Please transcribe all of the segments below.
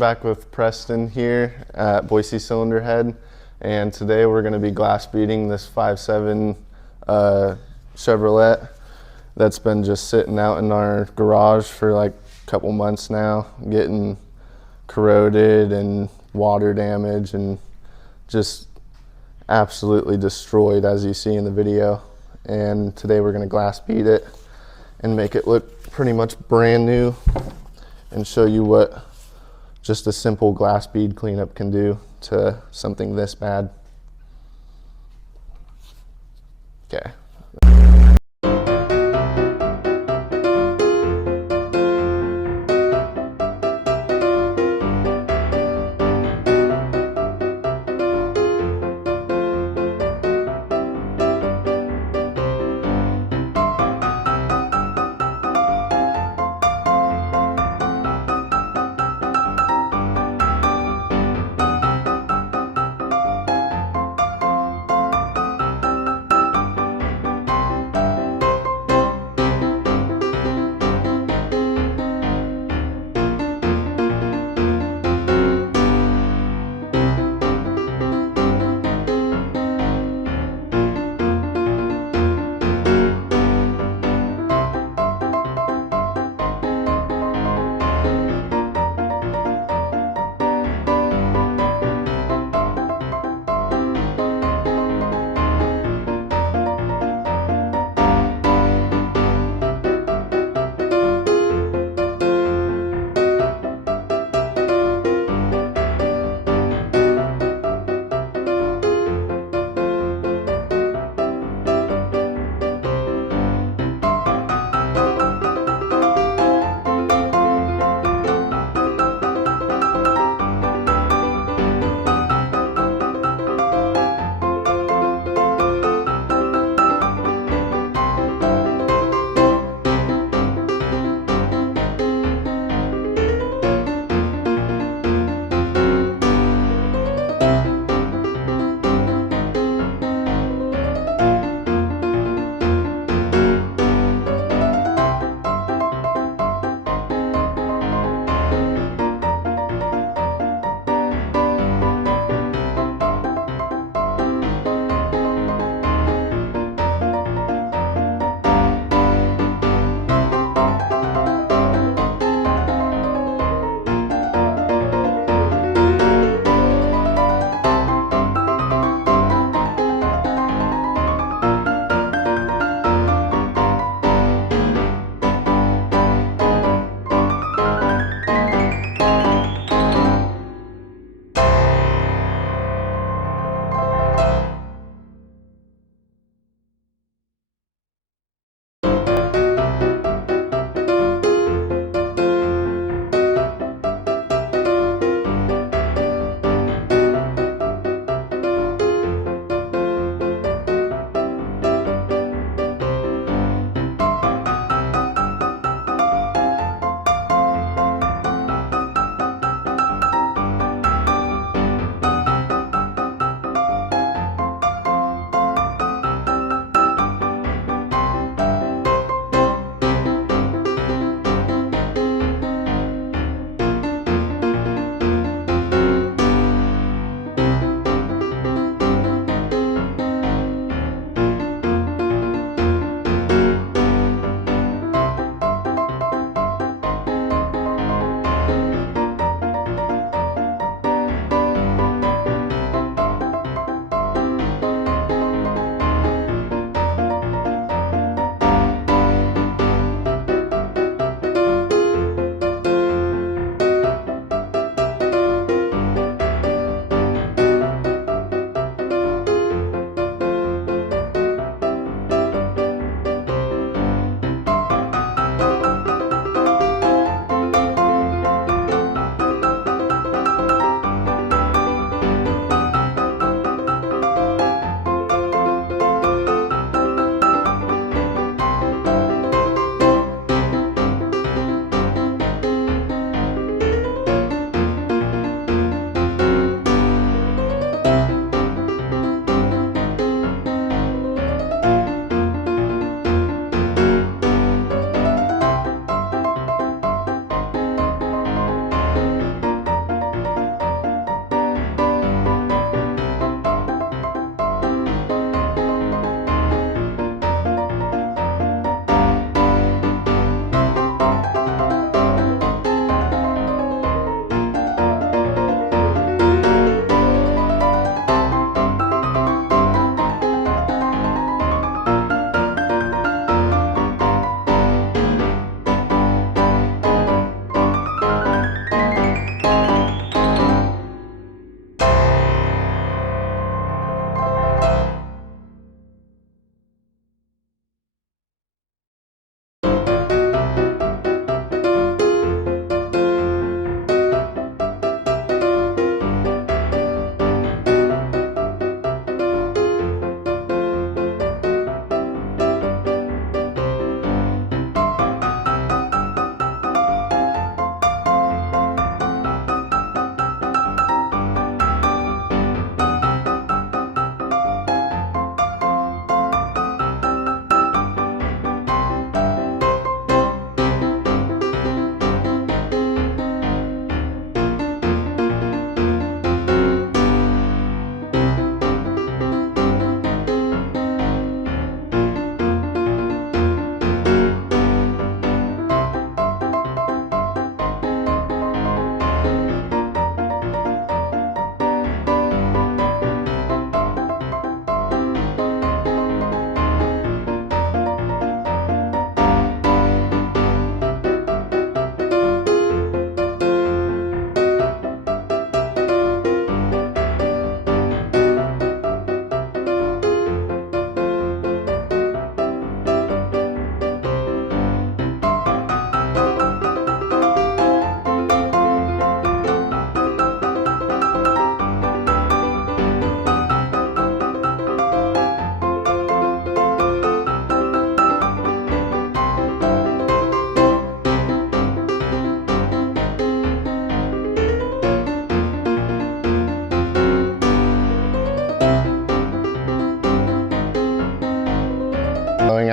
back with Preston here at Boise Cylinder Head, and today we're going to be glass beading this 5.7 Chevrolet that's been just sitting out in our garage for like a couple months now, getting corroded and water damage and just absolutely destroyed, as you see in the video. And today we're going to glass bead it and make it look pretty much brand new and show you what just a simple glass bead cleanup can do to something this bad. Okay.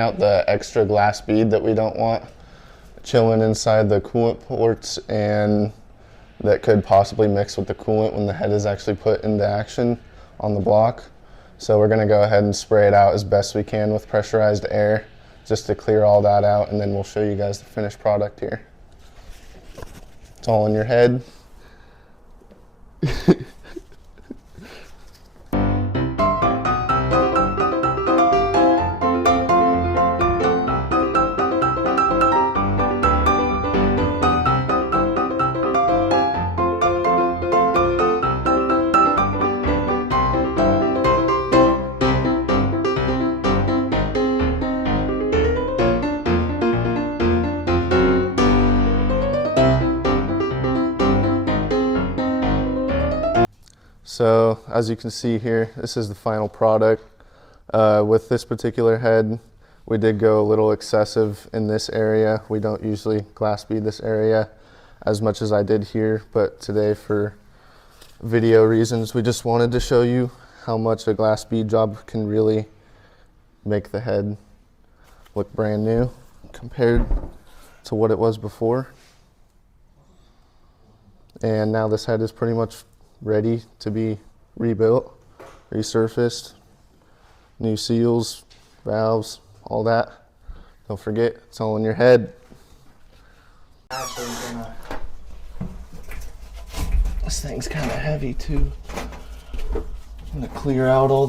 out the extra glass bead that we don't want chilling inside the coolant ports, and that could possibly mix with the coolant when the head is actually put into action on the block. So we're going to go ahead and spray it out as best we can with pressurized air just to clear all that out, and then we'll show you guys the finished product here. It's all in your head. So as you can see here, this is the final product. With this particular head, we did go a little excessive in this area. We don't usually glass bead this area as much as I did here, but today for video reasons, we just wanted to show you how much a glass bead job can really make the head look brand new compared to what it was before. And now this head is pretty much ready to be rebuilt, resurfaced, new seals, valves, all that. Don't forget, it's all in your head. This thing's kind of heavy too. I'm gonna clear out all